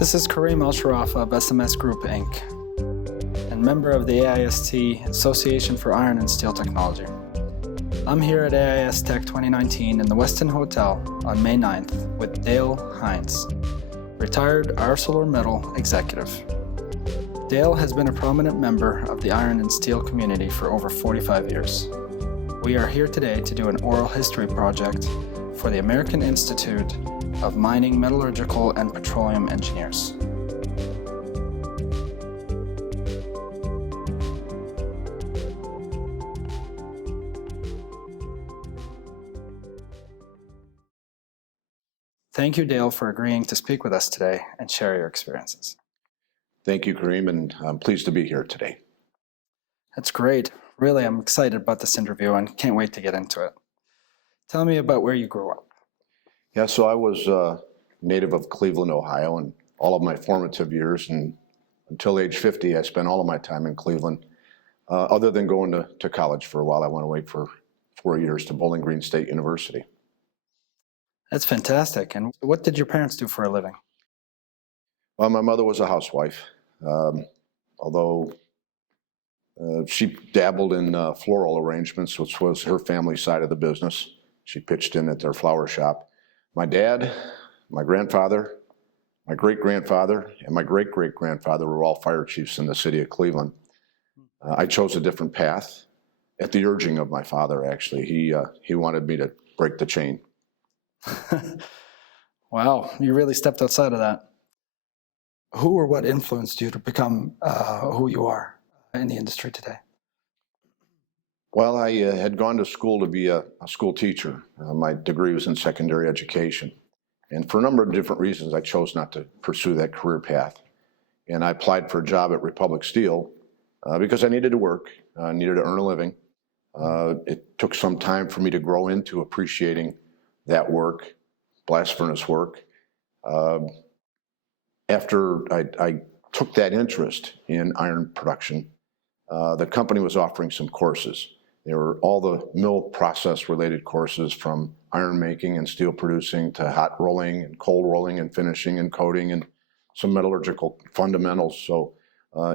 This is Karim Alshurafa of SMS Group, Inc., and member of the AIST Association for Iron and Steel Technology. I'm here at AISTech 2019 in the Westin Hotel on May 9th with Dale Heinz, retired ArcelorMittal executive. Dale has been a prominent member of the iron and steel community for over 45 years. We are here today to do an oral history project for the American Institute of Mining, Metallurgical, and Petroleum Engineers. Thank you, Dale, for agreeing to speak with us today and share your experiences. Thank you, Karim, and I'm pleased to be here today. That's great. Really, I'm excited about this interview and can't wait to get into it. Tell me about where you grew up. Yeah, so I was a native of Cleveland, Ohio, and all of my formative years, and until age 50, I spent all of my time in Cleveland. Other than going to college for a while, I went away for 4 years to Bowling Green State University. That's fantastic. And what did your parents do for a living? Well, my mother was a housewife, although she dabbled in floral arrangements, which was her family side of the business. She pitched in at their flower shop. My dad, my grandfather, my great-grandfather, and my great-great-grandfather were all fire chiefs in the city of Cleveland. I chose a different path at the urging of my father, actually. He wanted me to break the chain. Wow, you really stepped outside of that. Who or what influenced you to become who you are in the industry today? Well, I had gone to school to be a school teacher. My degree was in secondary education. And for a number of different reasons, I chose not to pursue that career path. And I applied for a job at Republic Steel because I needed to work, needed to earn a living. It took some time for me to grow into appreciating that work, blast furnace work. After I took that interest in iron production, the company was offering some courses. There were all the mill process related courses from iron making and steel producing to hot rolling and cold rolling and finishing and coating and some metallurgical fundamentals. So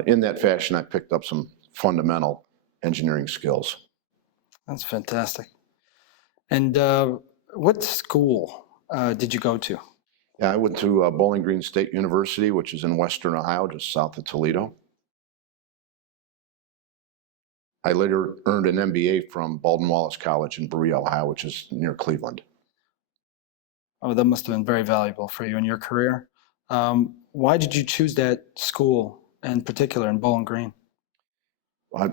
in that fashion, I picked up some fundamental engineering skills. That's fantastic. And what school did you go to? Yeah, I went to Bowling Green State University, which is in Western Ohio, just south of Toledo. I later earned an MBA from Baldwin Wallace College in Berea, Ohio, which is near Cleveland. Oh, that must have been very valuable for you in your career. Why did you choose that school in particular in Bowling Green?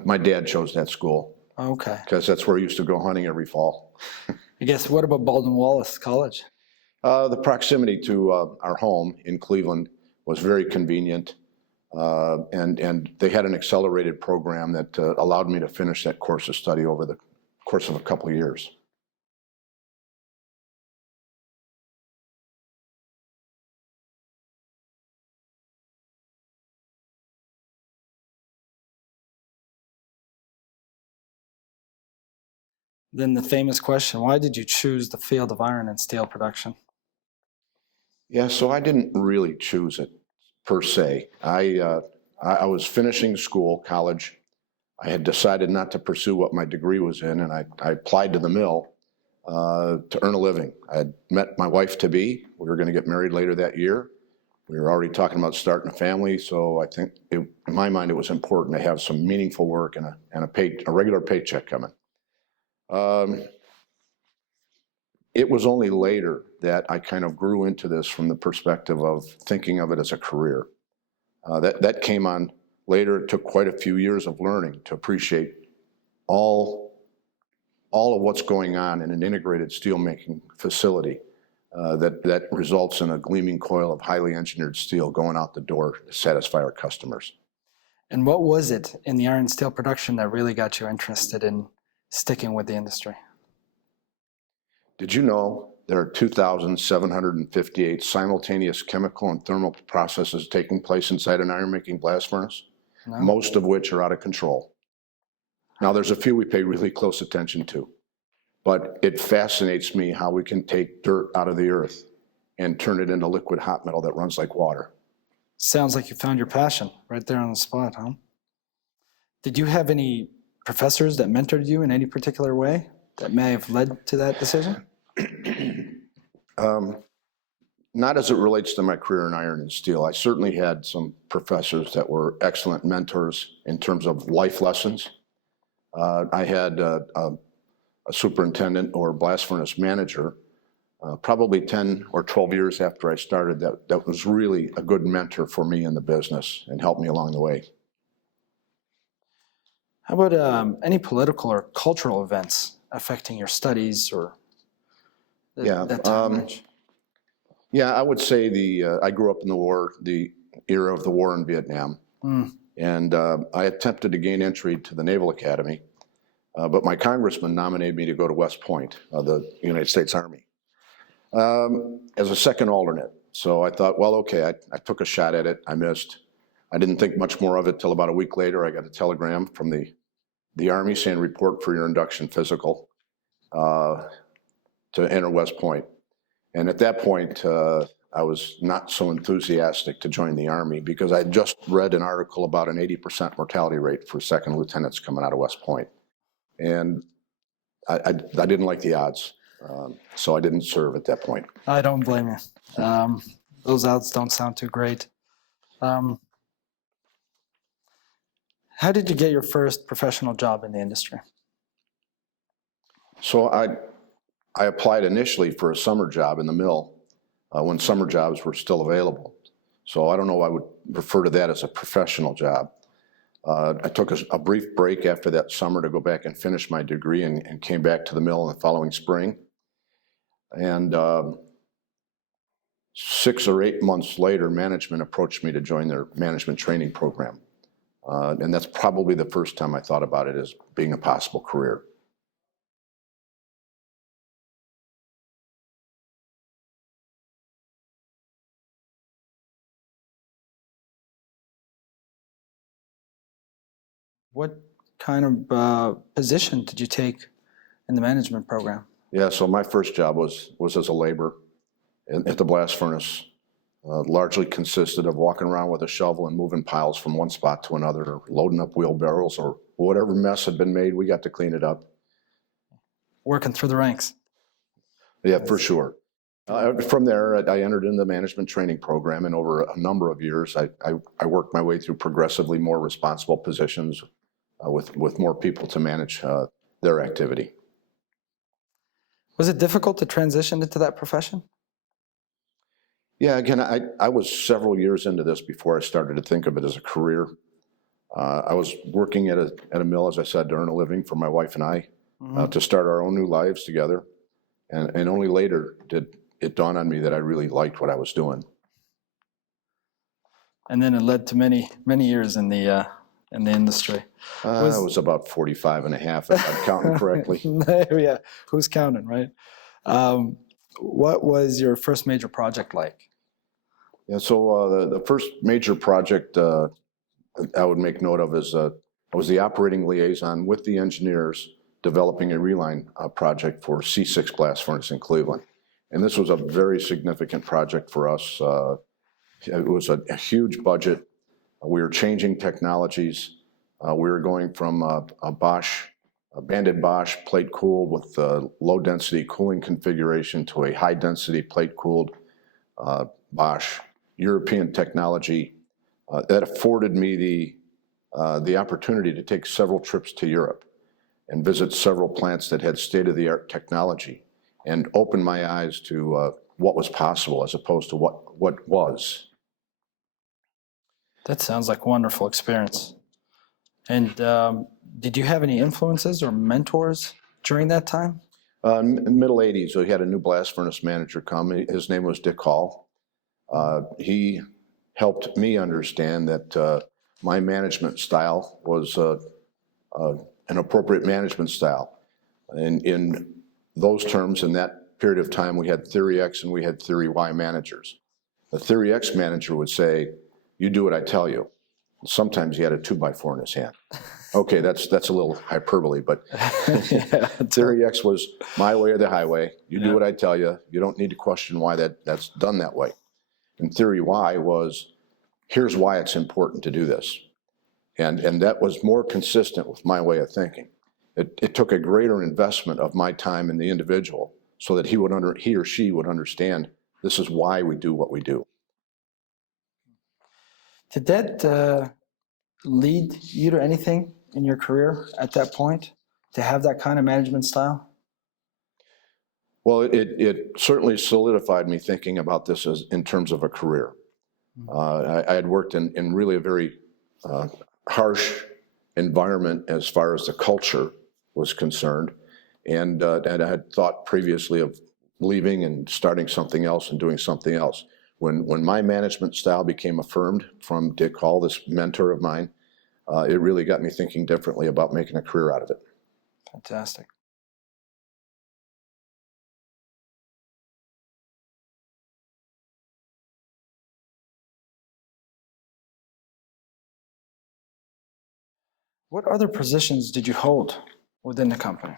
My dad chose that school. Okay. Because that's where he used to go hunting every fall. I guess, what about Baldwin Wallace College? The proximity to our home in Cleveland was very convenient. And they had an accelerated program that allowed me to finish that course of study over the course of a couple of years. Then the famous question, why did you choose the field of iron and steel production? Yeah, so I didn't really choose it per se. I was finishing school, college. I had decided not to pursue what my degree was in, and I applied to the mill to earn a living. I had met my wife-to-be. We were going to get married later that year. We were already talking about starting a family, so I think, in my mind, it was important to have some meaningful work and a regular paycheck coming. It was only later that I kind of grew into this from the perspective of thinking of it as a career. That came on later. It took quite a few years of learning to appreciate all of what's going on in an integrated steelmaking facility that results in a gleaming coil of highly engineered steel going out the door to satisfy our customers. And what was it in the iron and steel production that really got you interested in sticking with the industry? Did you know there are 2,758 simultaneous chemical and thermal processes taking place inside an iron-making blast furnace? No. Most of which are out of control. Now, there's a few we pay really close attention to, but it fascinates me how we can take dirt out of the earth and turn it into liquid hot metal that runs like water. Sounds like you found your passion right there on the spot, huh? Did you have any professors that mentored you in any particular way that may have led to that decision? Not as it relates to my career in iron and steel. I certainly had some professors that were excellent mentors in terms of life lessons. I had a superintendent or blast furnace manager probably 10 or 12 years after I started that was really a good mentor for me in the business and helped me along the way. How about any political or cultural events affecting your studies or that time? Yeah, I would say I grew up in the era of the war in Vietnam. And I attempted to gain entry to the Naval Academy, but my congressman nominated me to go to West Point, the United States Army, as a second alternate. So I thought, well, okay, I took a shot at it. I missed. I didn't think much more of it till about a week later. I got a telegram from the Army saying, report for your induction physical to enter West Point. And at that point, I was not so enthusiastic to join the Army because I had just read an article about an 80% mortality rate for second lieutenants coming out of West Point. And I didn't like the odds, so I didn't serve at that point. I don't blame you. Those odds don't sound too great. How did you get your first professional job in the industry? So I applied initially for a summer job in the mill when summer jobs were still available. So I don't know, I would refer to that as a professional job. I took a brief break after that summer to go back and finish my degree and came back to the mill in the following spring. And 6 or 8 months later, management approached me to join their management training program. And that's probably the first time I thought about it as being a possible career. What kind of position did you take in the management program? Yeah, so my first job was as a laborer at the blast furnace. Largely consisted of walking around with a shovel and moving piles from one spot to another, or loading up wheelbarrows, or whatever mess had been made, we got to clean it up. Working through the ranks. Yeah, for sure. From there, I entered in the management training program, and over a number of years, I worked my way through progressively more responsible positions with more people to manage their activity. Was it difficult to transition into that profession? Yeah, again, I was several years into this before I started to think of it as a career. I was working at a mill, as I said, to earn a living for my wife and I, to start our own new lives together. And only later did it dawn on me that I really liked what I was doing. And then it led to many years in the industry. It was about 45 and a half, if I'm counting correctly. Yeah, who's counting, right? What was your first major project like? Yeah, so the first major project I would make note of is I was the operating liaison with the engineers developing a reline project for C6 blast furnace in Cleveland. And this was a very significant project for us. It was a huge budget. We were changing technologies. We were going from a banded Bosch plate cooled with low density cooling configuration to a high density plate cooled Bosch European technology that afforded me the opportunity to take several trips to Europe and visit several plants that had state-of-the-art technology and open my eyes to what was possible as opposed to what was. That sounds like a wonderful experience. And did you have any influences or mentors during that time? In the middle 80s, we had a new blast furnace manager come. His name was Dick Hall. He helped me understand that my management style was an appropriate management style. And in those terms, in that period of time, we had Theory X and we had Theory Y managers. The Theory X manager would say, "You do what I tell you." Sometimes he had a 2x4 in his hand. Okay, that's a little hyperbole, but Yeah, Theory X was my way or the highway. You do what I tell you. You don't need to question why that's done that way. And Theory Y was, here's why it's important to do this. And that was more consistent with my way of thinking. It took a greater investment of my time in the individual so that he or she would understand this is why we do what we do. Did that lead you to anything in your career at that point, to have that kind of management style? Well, it certainly solidified me thinking about this as in terms of a career. I had worked in really a very harsh environment as far as the culture was concerned, and I had thought previously of leaving and starting something else and doing something else. When my management style became affirmed from Dick Hall, this mentor of mine, it really got me thinking differently about making a career out of it. Fantastic. What other positions did you hold within the company?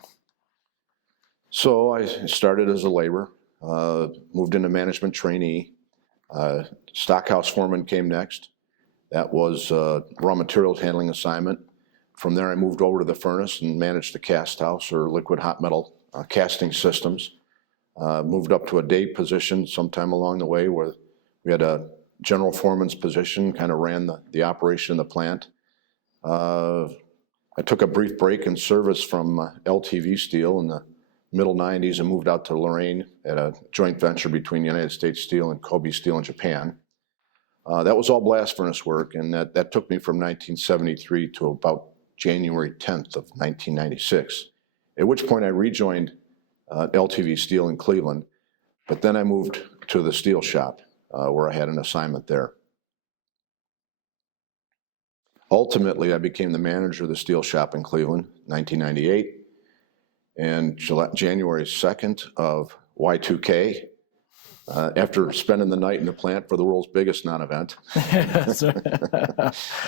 So I started as a laborer, moved into management trainee. Stockhouse foreman came next. That was raw materials handling assignment. From there, I moved over to the furnace and managed the cast house or liquid hot metal casting systems. Moved up to a day position sometime along the way where we had a general foreman's position, kind of ran the operation of the plant. I took a brief break in service from LTV Steel in the middle 90s and moved out to Lorraine at a joint venture between United States Steel and Kobe Steel in Japan. That was all blast furnace work, and that took me from 1973 to about January 10th of 1996, at which point I rejoined LTV Steel in Cleveland, but then I moved to the steel shop where I had an assignment there. Ultimately, I became the manager of the steel shop in Cleveland, 1998, and January 2nd of Y2K, after spending the night in the plant for the world's biggest non-event,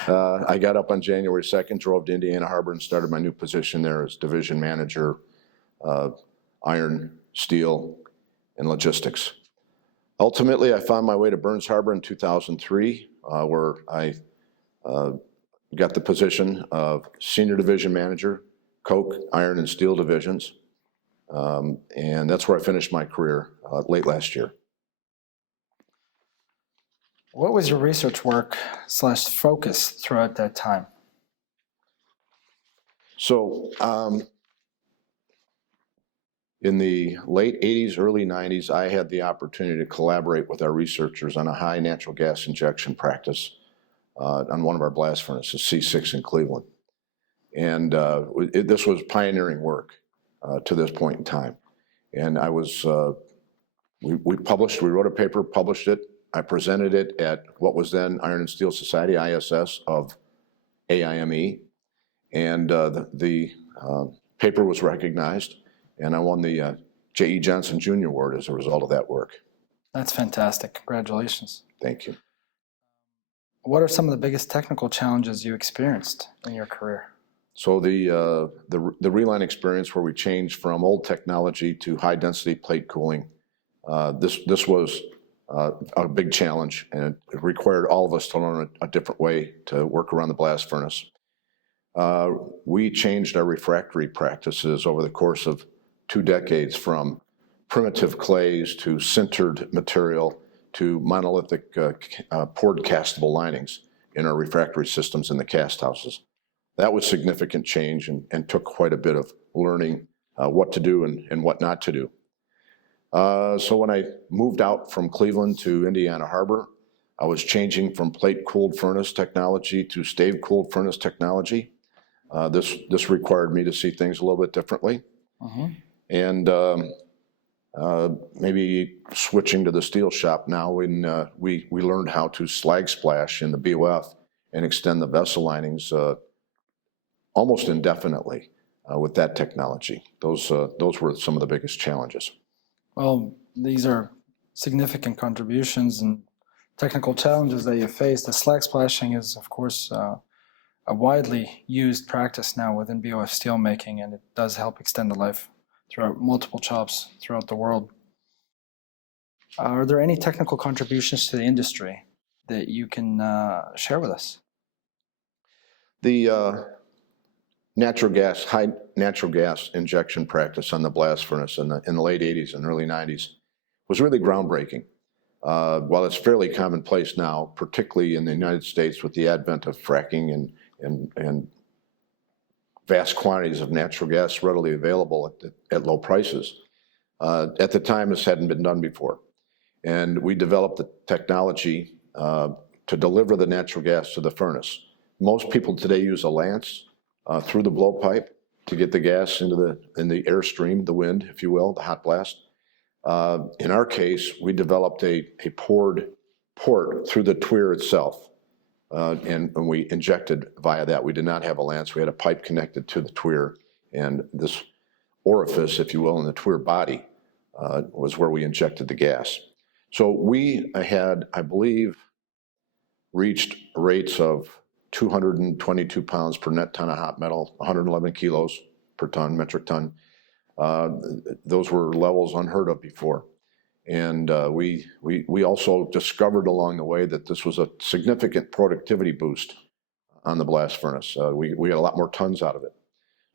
I got up on January 2nd, drove to Indiana Harbor and started my new position there as division manager, iron, steel, and logistics. Ultimately, I found my way to Burns Harbor in 2003, where I got the position of senior division manager, coke, iron, and steel divisions. And that's where I finished my career late last year. What was your research work / focus throughout that time? So in the late 80s, early 90s, I had the opportunity to collaborate with our researchers on a high natural gas injection practice on one of our blast furnaces, C6 in Cleveland. And this was pioneering work to this point in time. And I was, we wrote a paper, published it. I presented it at what was then Iron and Steel Society, ISS, of AIME. And the paper was recognized, and I won the J.E. Johnson Jr. Award as a result of that work. That's fantastic. Congratulations. Thank you. What are some of the biggest technical challenges you experienced in your career? So the reline experience, where we changed from old technology to high-density plate cooling, this was a big challenge, and it required all of us to learn a different way to work around the blast furnace. We changed our refractory practices over the course of 2 decades, from primitive clays to sintered material to monolithic poured castable linings in our refractory systems in the cast houses. That was significant change and took quite a bit of learning what to do and what not to do. So when I moved out from Cleveland to Indiana Harbor, I was changing from plate-cooled furnace technology to stave-cooled furnace technology. This required me to see things a little bit differently. And maybe switching to the steel shop now, when we learned how to slag splash in the BOF and extend the vessel linings almost indefinitely with that technology. Those were some of the biggest challenges. Well, these are significant contributions and technical challenges that you face. The slag splashing is, of course, a widely used practice now within BOF steelmaking, and it does help extend the life throughout multiple shops throughout the world. Are there any technical contributions to the industry that you can share with us? The high natural gas injection practice on the blast furnace in the late 80s and early 90s was really groundbreaking. While it's fairly commonplace now, particularly in the United States with the advent of fracking and vast quantities of natural gas readily available at low prices. At the time, this hadn't been done before. And we developed the technology to deliver the natural gas to the furnace. Most people today use a lance through the blowpipe to get the gas in the airstream, the wind, if you will, the hot blast. In our case, we developed a poured port through the tuer itself, and we injected via that. We did not have a lance. We had a pipe connected to the tuer, and this orifice, if you will, in the tuer body was where we injected the gas. So we had, I believe, reached rates of 222 pounds per net ton of hot metal, 111 kilos per ton, metric ton. Those were levels unheard of before. And we also discovered along the way that this was a significant productivity boost on the blast furnace. We got a lot more tons out of it.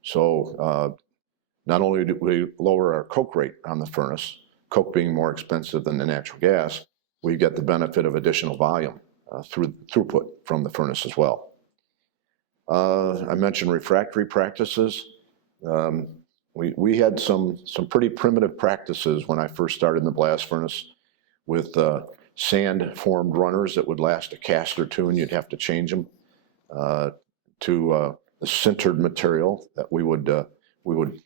So not only did we lower our coke rate on the furnace, coke being more expensive than the natural gas, we get the benefit of additional volume through throughput from the furnace as well. I mentioned refractory practices. We had some pretty primitive practices when I first started in the blast furnace with sand-formed runners that would last a cast or two, and you'd have to change them to a sintered material that we would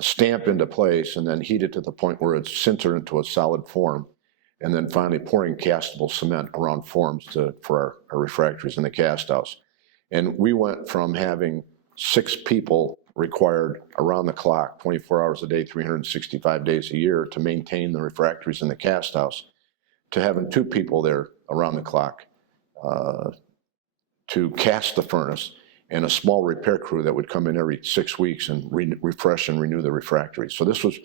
stamp into place and then heat it to the point where it's sintered into a solid form, and then finally pouring castable cement around forms for our refractories in the cast house. And we went from having 6 people required around the clock, 24 hours a day, 365 days a year to maintain the refractories in the cast house, to having 2 people there around the clock to cast the furnace, and a small repair crew that would come in every 6 weeks and refresh and renew the refractories. So this was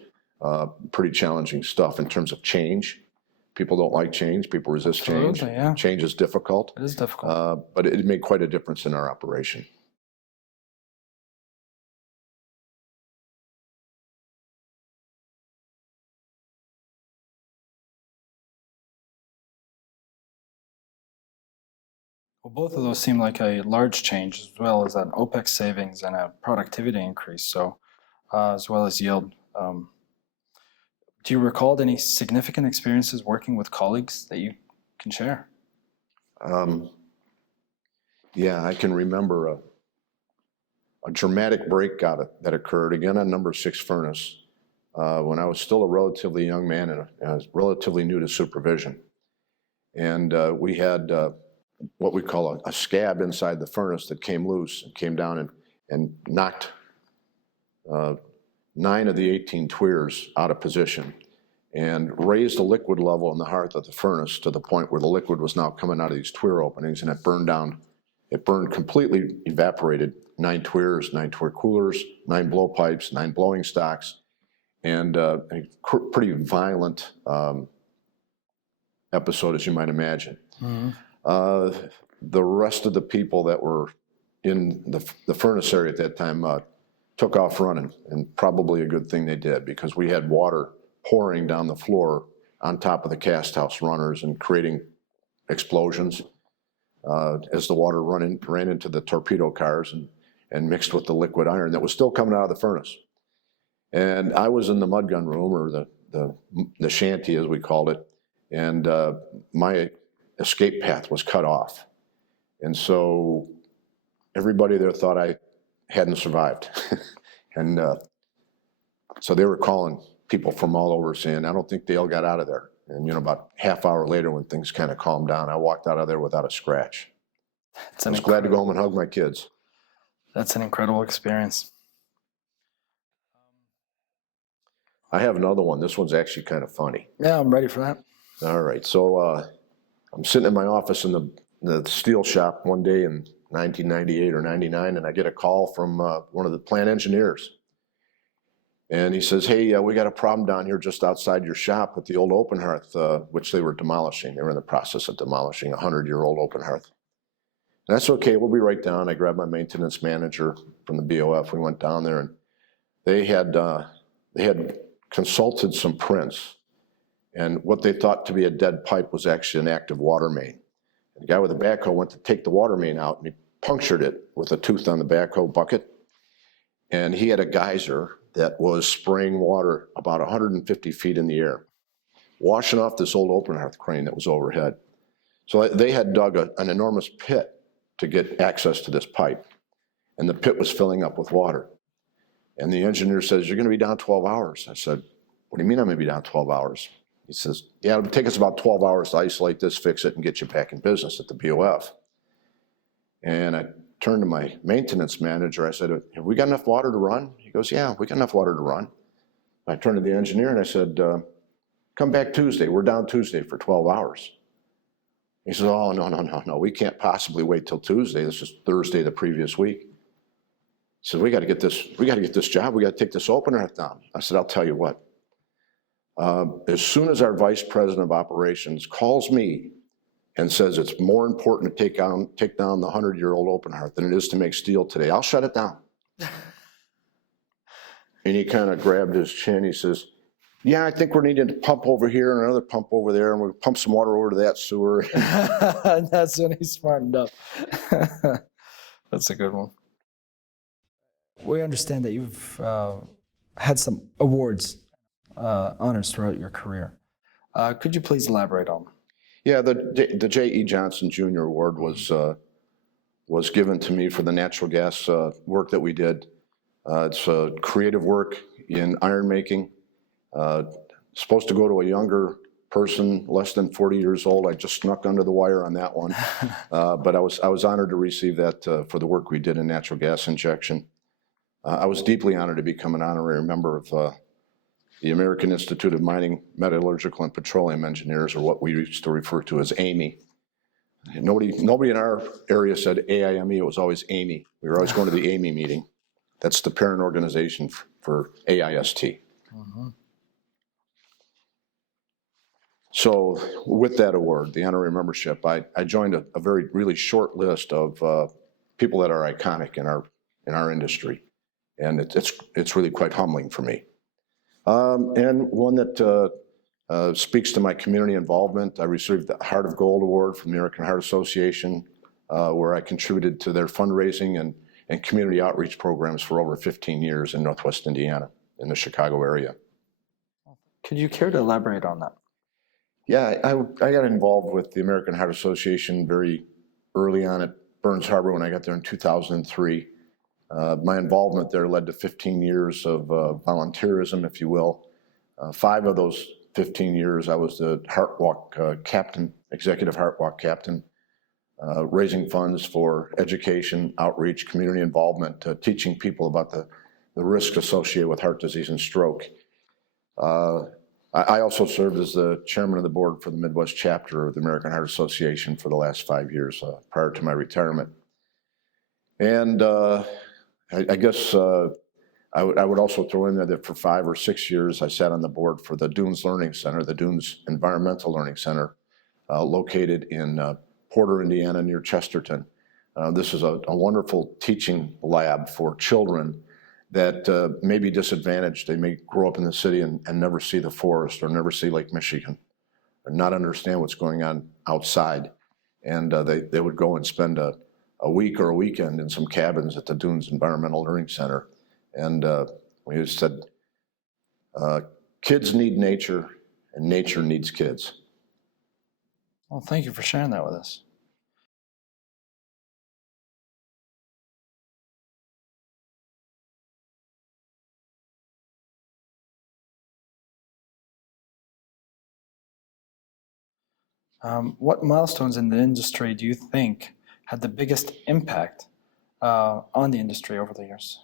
pretty challenging stuff in terms of change. People don't like change. People resist change. Yeah. Change is difficult. It is difficult. But it made quite a difference in our operation. Well, both of those seem like a large change, as well as an OPEX savings and a productivity increase, so as well as yield. Do you recall any significant experiences working with colleagues that you can share? Yeah, I can remember a dramatic break that occurred, again, on number 6 furnace, when I was still a relatively young man and I was relatively new to supervision. And we had what we call a scab inside the furnace that came loose and came down and knocked 9 of the 18 tuers out of position and raised the liquid level in the hearth of the furnace to the point where the liquid was now coming out of these tuer openings, and it burned down. It burned completely, evaporated 9 tuers, 9 tuer coolers, 9 blowpipes, 9 blowing stocks, and a pretty violent episode, as you might imagine. Mm-hmm. The rest of the people that were in the furnace area at that time took off running, and probably a good thing they did, because we had water pouring down the floor on top of the cast house runners and creating explosions as the water ran into the torpedo cars and mixed with the liquid iron that was still coming out of the furnace. And I was in the mud gun room, or the shanty as we called it, and my escape path was cut off. And so everybody there thought I hadn't survived. And so they were calling people from all over saying, I don't think Dale got out of there. And, about half hour later, when things kind of calmed down, I walked out of there without a scratch. I was glad to go home and hug my kids. That's an incredible experience. I have another one. This one's actually kind of funny. Yeah, I'm ready for that. All right. So I'm sitting in my office in the steel shop one day in 1998 or 99, and I get a call from one of the plant engineers. And he says, hey, we got a problem down here just outside your shop with the old open hearth, which they were demolishing. They were in the process of demolishing a 100-year-old open hearth. And that's okay, we'll be right down. I grabbed my maintenance manager from the BOF. We went down there, and they had consulted some prints. And what they thought to be a dead pipe was actually an active water main. The guy with the backhoe went to take the water main out, and he punctured it with a tooth on the backhoe bucket. And he had a geyser that was spraying water about 150 feet in the air, washing off this old open hearth crane that was overhead. So they had dug an enormous pit to get access to this pipe, and the pit was filling up with water. And the engineer says, you're gonna be down 12 hours. I said, what do you mean I'm gonna be down 12 hours? He says, yeah, it'll take us about 12 hours to isolate this, fix it, and get you back in business at the BOF. And I turned to my maintenance manager. I said, have we got enough water to run? He goes, yeah, we got enough water to run. I turned to the engineer and I said, come back Tuesday. We're down Tuesday for 12 hours. He says, oh, no. We can't possibly wait till Tuesday. This is Thursday the previous week. He said, we got to get this job. We got to take this open hearth down. I said, I'll tell you what. As soon as our vice president of operations calls me and says it's more important to take down the 100-year-old open hearth than it is to make steel today, I'll shut it down. And he kind of grabbed his chin. He says, yeah, I think we're needing to pump over here and another pump over there, and we'll pump some water over to that sewer. And that's when he smartened up. That's a good one. We understand that you've had some awards, honors throughout your career. Could you please elaborate on them? Yeah, the J.E. Johnson Jr. Award was given to me for the natural gas work that we did. It's creative work in iron making. Supposed to go to a younger person, less than 40 years old. I just snuck under the wire on that one. But I was honored to receive that for the work we did in natural gas injection. I was deeply honored to become an honorary member of the American Institute of Mining, Metallurgical, and Petroleum Engineers, or what we used to refer to as AIME. Nobody in our area said AIME, it was always AIME. We were always going to the AIME meeting. That's the parent organization for AIST. Mm-hmm. So with that award, the honorary membership, I joined a really short list of people that are iconic in our industry. And it's really quite humbling for me. And one that speaks to my community involvement. I received the Heart of Gold Award from the American Heart Association, where I contributed to their fundraising and community outreach programs for over 15 years in Northwest Indiana, in the Chicago area. Could you care to elaborate on that? Yeah, I got involved with the American Heart Association very early on at Burns Harbor when I got there in 2003. My involvement there led to 15 years of volunteerism, if you will. 5 of those 15 years, I was the Heart Walk captain, executive Heart Walk captain, raising funds for education, outreach, community involvement, teaching people about the risks associated with heart disease and stroke. I also served as the chairman of the board for the Midwest chapter of the American Heart Association for the last 5 years prior to my retirement. And I guess I would also throw in there that for 5 or 6 years, I sat on the board for the Dunes Learning Center, the Dunes Environmental Learning Center, located in Porter, Indiana, near Chesterton. This is a wonderful teaching lab for children that may be disadvantaged. They may grow up in the city and never see the forest or never see Lake Michigan or not understand what's going on outside. And they would go and spend a week or a weekend in some cabins at the Dunes Environmental Learning Center. And we just said, kids need nature and nature needs kids. Well, thank you for sharing that with us. What milestones in the industry do you think had the biggest impact on the industry over the years?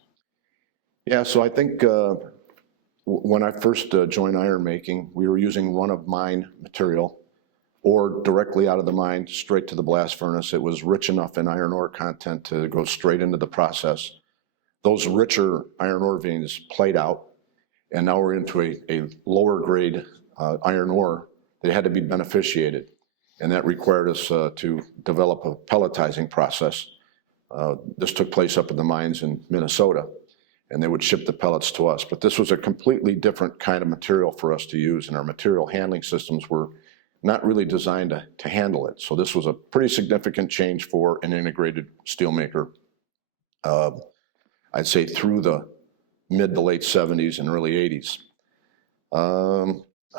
Yeah, so I think when I first joined iron making, we were using run-of-mine material or directly out of the mine straight to the blast furnace. It was rich enough in iron ore content to go straight into the process. Those richer iron ore veins played out, and now we're into a lower grade iron ore that had to be beneficiated. And that required us to develop a pelletizing process. This took place up in the mines in Minnesota, and they would ship the pellets to us. But this was a completely different kind of material for us to use, and our material handling systems were not really designed to handle it. So this was a pretty significant change for an integrated steelmaker, I'd say through the mid to late 70s and early 80s.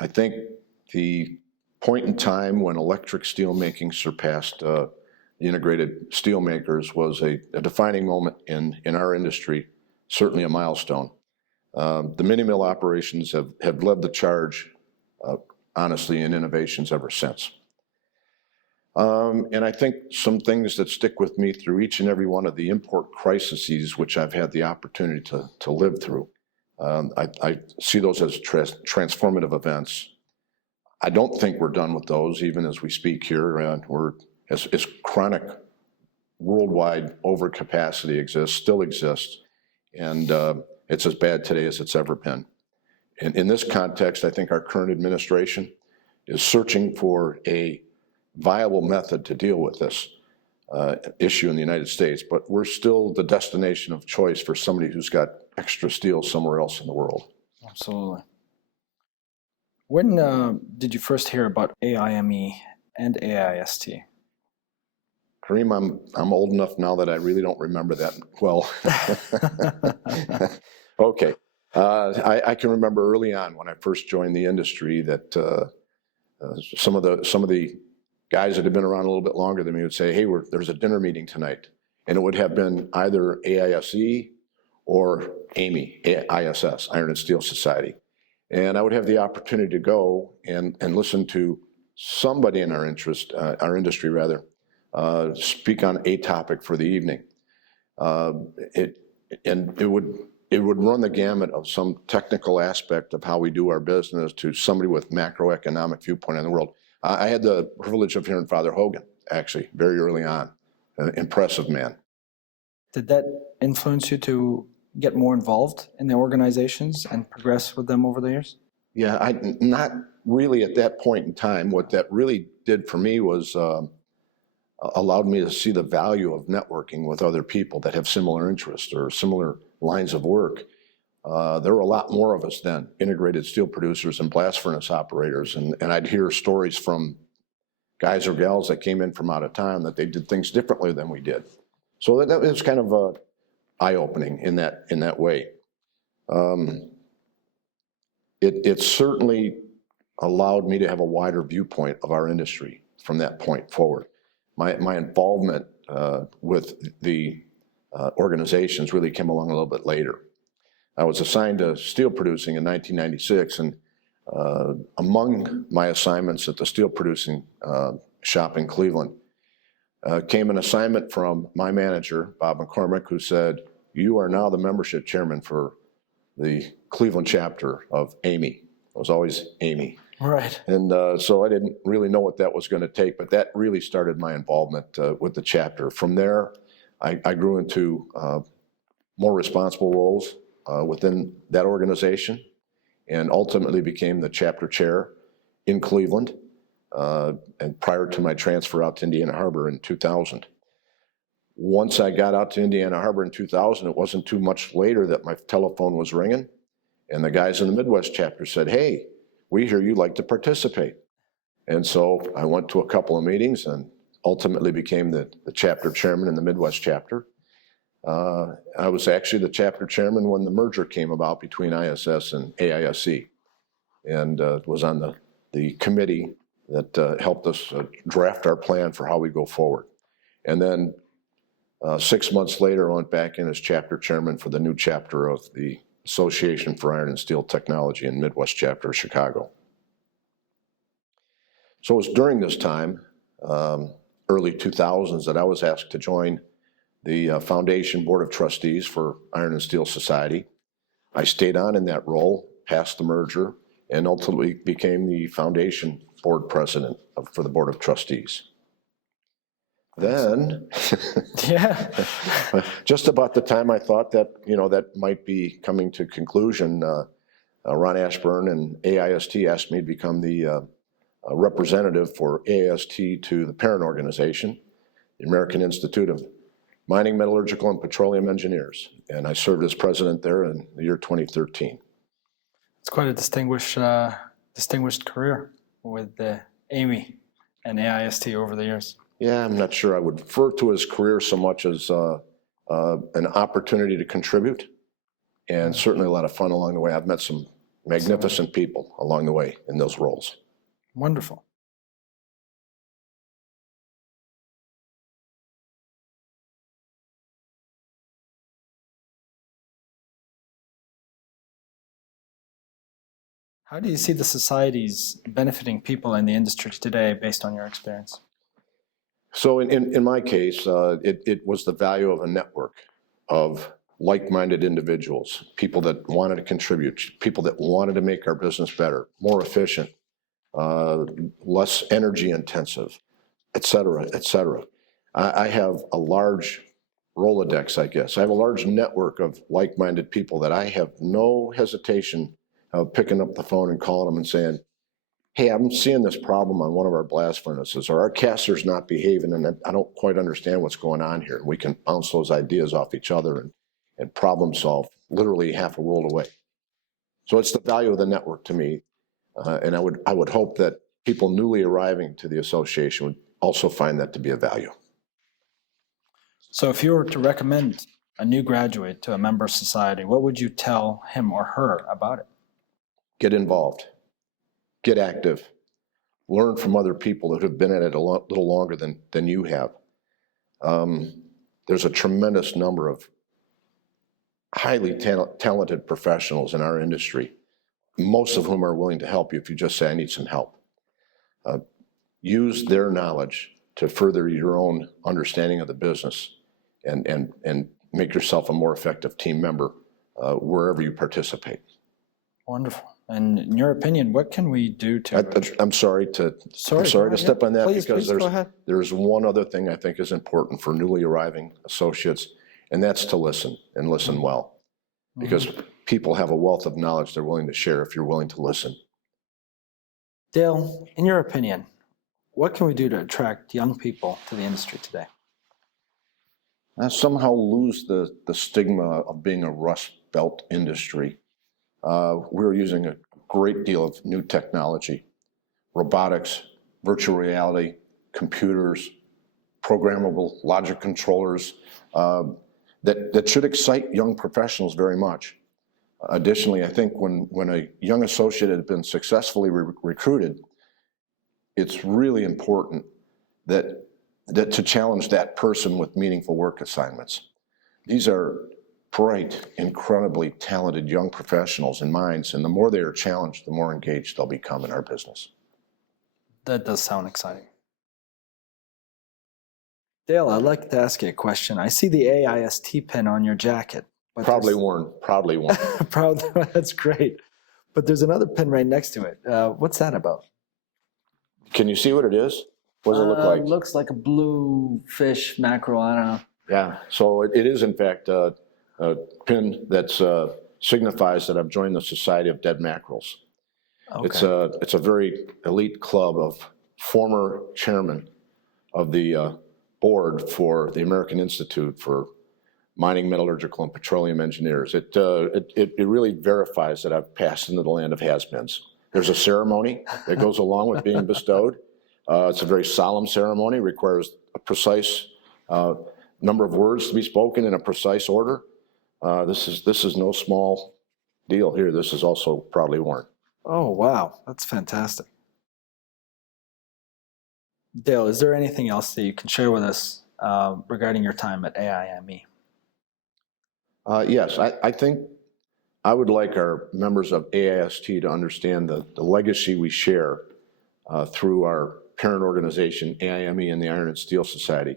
I think the point in time when electric steelmaking surpassed the integrated steelmakers was a defining moment in our industry, certainly a milestone. The mini mill operations have led the charge, honestly, in innovations ever since. And I think some things that stick with me through each and every one of the import crises which I've had the opportunity to live through, I see those as transformative events. I don't think we're done with those, even as we speak here. We're as chronic worldwide overcapacity still exists, and it's as bad today as it's ever been. And in this context, I think our current administration is searching for a viable method to deal with this issue in the United States, but we're still the destination of choice for somebody who's got extra steel somewhere else in the world. Absolutely. When did you first hear about AIME and AIST? Karim, I'm old enough now that I really don't remember that well. Okay. I can remember early on when I first joined the industry that some of the guys that had been around a little bit longer than me would say, hey, there's a dinner meeting tonight. And it would have been either AISE or AIME, ISS, Iron and Steel Society. And I would have the opportunity to go and listen to somebody in our industry rather, speak on a topic for the evening. It would run the gamut of some technical aspect of how we do our business to somebody with macroeconomic viewpoint in the world. I had the privilege of hearing Father Hogan, actually, very early on. An impressive man. Did that influence you to get more involved in the organizations and progress with them over the years? Yeah, not really at that point in time. What that really did for me was allowed me to see the value of networking with other people that have similar interests or similar lines of work. There were a lot more of us then, integrated steel producers and blast furnace operators, and I'd hear stories from guys or gals that came in from out of town that they did things differently than we did. So that was kind of eye-opening in that way. It certainly allowed me to have a wider viewpoint of our industry from that point forward. My involvement with the organizations really came along a little bit later. I was assigned to steel producing in 1996, and among my assignments at the steel producing shop in Cleveland came an assignment from my manager, Bob McCormick, who said, you are now the membership chairman for the Cleveland chapter of AIME. It was always AIME. Right. And so I didn't really know what that was going to take, but that really started my involvement with the chapter. From there, I grew into more responsible roles within that organization and ultimately became the chapter chair in Cleveland and prior to my transfer out to Indiana Harbor in 2000. Once I got out to Indiana Harbor in 2000, it wasn't too much later that my telephone was ringing and the guys in the Midwest chapter said, hey, we hear you like to participate. And so I went to a couple of meetings and ultimately became the chapter chairman in the Midwest chapter. I was actually the chapter chairman when the merger came about between ISS and AISE, and was on the committee that helped us draft our plan for how we go forward. And then 6 months later, I went back in as chapter chairman for the new chapter of the Association for Iron and Steel Technology in Midwest chapter of Chicago. So it was during this time, early 2000s, that I was asked to join the Foundation Board of Trustees for Iron and Steel Society. I stayed on in that role, passed the merger, and ultimately became the Foundation Board President for the Board of Trustees. Then, Yeah. just about the time I thought that, that might be coming to conclusion, Ron Ashburn and AIST asked me to become the representative for AIST to the parent organization, the American Institute of Mining, Metallurgical, and Petroleum Engineers. And I served as president there in the year 2013. It's quite a distinguished career with the AIME and AIST over the years. Yeah, I'm not sure I would refer to his career so much as an opportunity to contribute, and certainly a lot of fun along the way. I've met some magnificent people along the way in those roles. Wonderful. How do you see the societies benefiting people in the industry today based on your experience? So in my case, it was the value of a network of like-minded individuals, people that wanted to contribute, people that wanted to make our business better, more efficient, less energy intensive, et cetera, et cetera. I have a large Rolodex, I guess. I have a large network of like-minded people that I have no hesitation of picking up the phone and calling them and saying, hey, I'm seeing this problem on one of our blast furnaces, or our caster's not behaving, and I don't quite understand what's going on here. We can bounce those ideas off each other and problem solve literally half a world away. So it's the value of the network to me, and I would hope that people newly arriving to the association would also find that to be a value. So if you were to recommend a new graduate to a member society, what would you tell him or her about it? Get involved, get active, learn from other people that have been at it a little longer than you have. There's a tremendous number of highly talented professionals in our industry, most of whom are willing to help you if you just say, I need some help. Use their knowledge to further your own understanding of the business and make yourself a more effective team member wherever you participate. Wonderful. And in your opinion, what can we do to... I'm sorry to step on that, please, because please there's one other thing I think is important for newly arriving associates, and that's to listen, and listen well. Because people have a wealth of knowledge they're willing to share if you're willing to listen. Dale, in your opinion, what can we do to attract young people to the industry today? Somehow lose the stigma of being a Rust Belt industry. We're using a great deal of new technology, robotics, virtual reality, computers, programmable logic controllers, that should excite young professionals very much. Additionally, I think when a young associate has been successfully recruited, it's really important that to challenge that person with meaningful work assignments. These are bright, incredibly talented young professionals and minds, and the more they are challenged, the more engaged they'll become in our business. That does sound exciting. Dale, I'd like to ask you a question. I see the AIST pin on your jacket. But proudly worn. That's great. But there's another pin right next to it. What's that about? Can you see what it is? What does it look like? It looks like a blue fish mackerel, I don't know. Yeah, so it is in fact a pin that signifies that I've joined the Society of Dead Mackerels. Okay. It's a very elite club of former chairmen of the board for the American Institute for Mining, Metallurgical, and Petroleum Engineers. It really verifies that I've passed into the land of has-beens. There's a ceremony that goes along with being bestowed. It's a very solemn ceremony, requires a precise number of words to be spoken in a precise order. This is no small deal here. This is also proudly worn. Oh, wow. That's fantastic. Dale, is there anything else that you can share with us regarding your time at AIME? Yes, I think I would like our members of AIST to understand the legacy we share through our parent organization, AIME, and the Iron and Steel Society.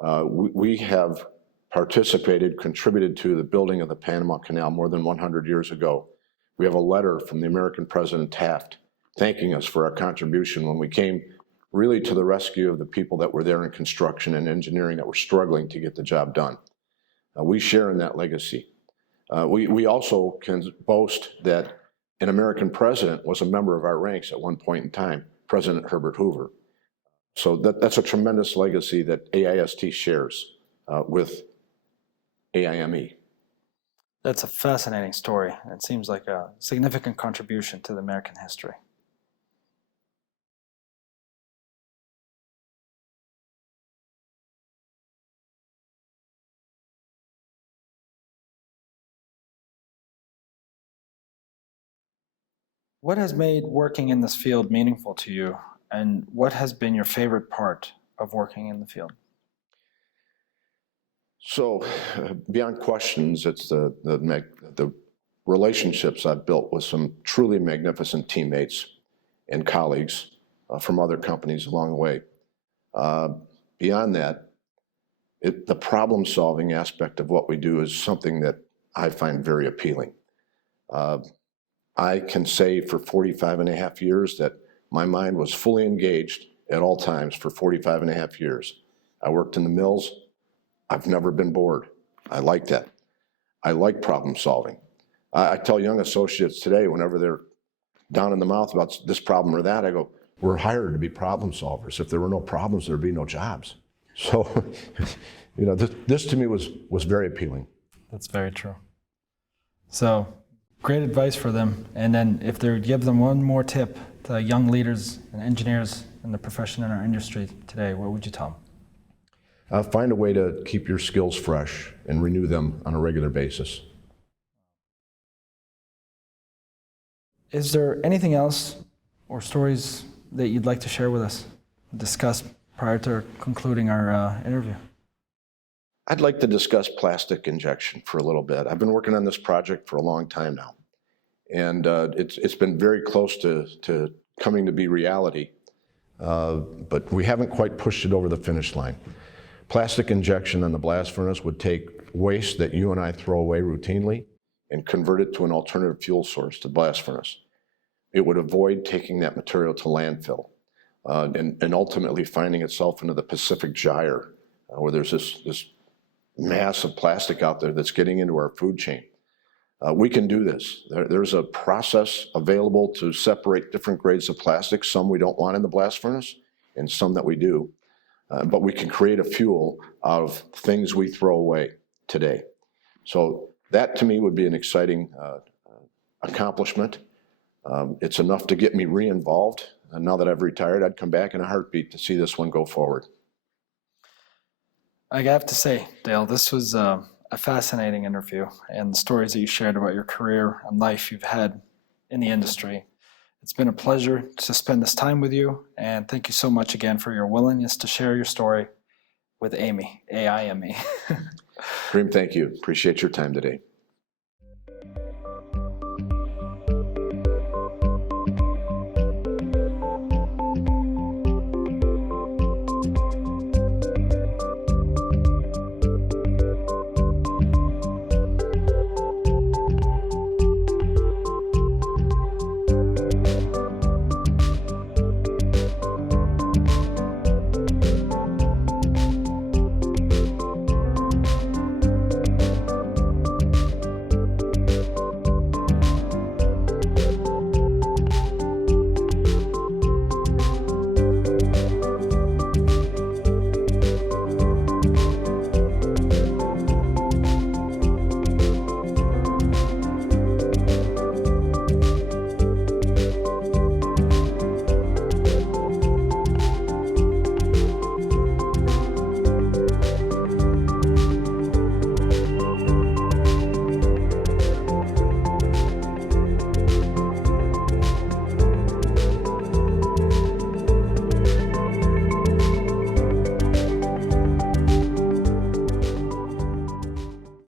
We have participated, contributed to the building of the Panama Canal more than 100 years ago. We have a letter from the American President Taft thanking us for our contribution when we came really to the rescue of the people that were there in construction and engineering that were struggling to get the job done. We share in that legacy. We also can boast that an American president was a member of our ranks at one point in time, President Herbert Hoover. So that's a tremendous legacy that AIST shares with AIME. That's a fascinating story. It seems like a significant contribution to the American history. What has made working in this field meaningful to you, and what has been your favorite part of working in the field? So beyond questions, it's the relationships I've built with some truly magnificent teammates and colleagues from other companies along the way. Beyond that, the problem-solving aspect of what we do is something that I find very appealing. I can say for 45 and a half years that my mind was fully engaged at all times for 45 and a half years. I worked in the mills. I've never been bored. I like that. I like problem solving. I tell young associates today, whenever they're down in the mouth about this problem or that, I go, we're hired to be problem solvers. If there were no problems, there'd be no jobs. So, you know, this to me was very appealing. That's very true. So, great advice for them. And then if they would give them one more tip to young leaders and engineers in the profession in our industry today, what would you tell them? Find a way to keep your skills fresh and renew them on a regular basis. Is there anything else or stories that you'd like to share with us, discuss prior to concluding our interview? I'd like to discuss plastic injection for a little bit. I've been working on this project for a long time now, and it's been very close to coming to be reality, but we haven't quite pushed it over the finish line. Plastic injection on the blast furnace would take waste that you and I throw away routinely and convert it to an alternative fuel source to the blast furnace. It would avoid taking that material to landfill and ultimately finding itself into the Pacific Gyre, where there's this mass of plastic out there that's getting into our food chain. We can do this. There's a process available to separate different grades of plastic, some we don't want in the blast furnace and some that we do. But we can create a fuel out of things we throw away today. So that to me would be an exciting accomplishment. It's enough to get me re-involved. And now that I've retired, I'd come back in a heartbeat to see this one go forward. I have to say, Dale, this was a fascinating interview, and the stories that you shared about your career and life you've had in the industry. It's been a pleasure to spend this time with you, and thank you so much again for your willingness to share your story with AIME, AIME. Karim, thank you. Appreciate your time today.